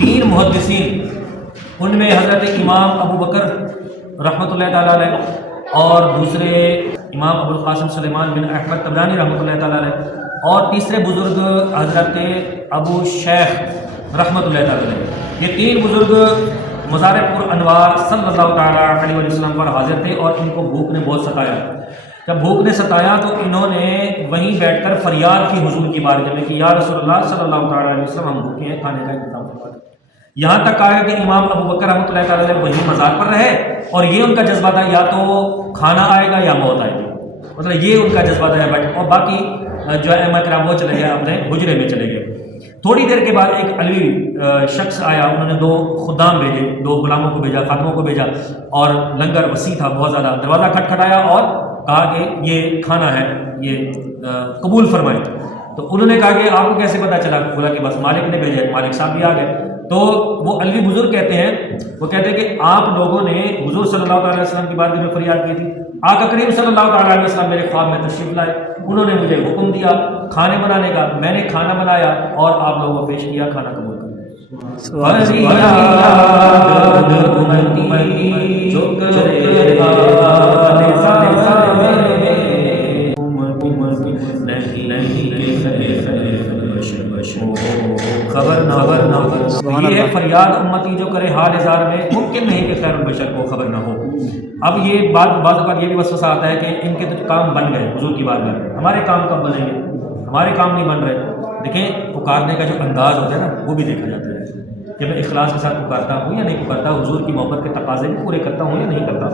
تین محدثین، ان میں حضرت امام ابو بکر رحمۃ اللہ تعالیٰ علیہ، اور دوسرے امام ابو القاسم سلیمان بن احمد طبرانی رحمۃ اللہ تعالیٰ علیہ، اور تیسرے بزرگ حضرت ابو شیخ رحمۃ اللہ تعالیٰ علیہ۔ یہ تین بزرگ مزار پر انوار صلی اللہ تعالیٰ علیہ وسلم پر حاضر تھے، اور ان کو بھوک نے بہت ستایا۔ جب بھوک نے ستایا تو انہوں نے وہیں بیٹھ کر فریاد کی حضور کی بارگاہ میں کہ یا رسول اللہ صلی اللہ تعالیٰ علیہ وسلم، ہم بھوکے ہیں، کھانے کا انتظام فرما دیں۔ یہاں تک آیا کہ امام ابو بکر رحمۃ اللہ تعالیٰ علیہ وہیں مزار پر رہے، اور یہ ان کا جذبہ تھا یا تو کھانا آئے گا یا موت آئے گی، مطلب یہ ان کا جذبہ تھا بیٹھ، اور باقی جو ہے ائمہ کرام وہ چلے گئے، اپنے حجرے میں چلے گئے۔ تھوڑی دیر کے بعد ایک علوی شخص آیا، انہوں نے دو خدام بھیجے، دو غلاموں کو بھیجا، خادموں کو بھیجا، اور لنگر وسیع تھا بہت زیادہ، دروازہ کھٹکھٹایا اور کہا کہ یہ کھانا ہے، یہ قبول فرمائیں۔ تو انہوں نے کہا کہ آپ کو کیسے پتہ چلا؟ بولا کہ بس مالک نے بھیجا، مالک صاحب بھی آ گئے۔ تو وہ علوی بزرگ کہتے ہیں، وہ کہتے ہیں کہ آپ لوگوں نے حضور صلی اللہ علیہ وسلم کی بارگاہ میں فریاد کی تھی، آقا کریم صلی اللہ علیہ وسلم میرے خواب میں تشریف لائے، انہوں نے مجھے حکم دیا کھانے بنانے کا، میں نے کھانا بنایا اور آپ لوگوں کو پیش کیا، کھانا قبول کر خبر نہ یہ فریاد امتی جو کرے حال اظہار میں، ممکن نہیں کہ خیر البشر کو خبر نہ ہو۔ اب یہ بعض اوقات یہ بھی وسوسہ آتا ہے کہ ان کے تو کام بن گئے حضور کی بارگاہ میں، ہمارے کام کب بنیں گے؟ ہمارے کام نہیں بن رہے۔ دیکھیں پکارنے کا جو انداز ہوتا ہے نا، وہ بھی دیکھا جاتا ہے کہ میں اخلاص کے ساتھ پکارتا ہوں یا نہیں پکارتا، حضور کی محبت کے تقاضے بھی پورے کرتا ہوں یا نہیں کرتا۔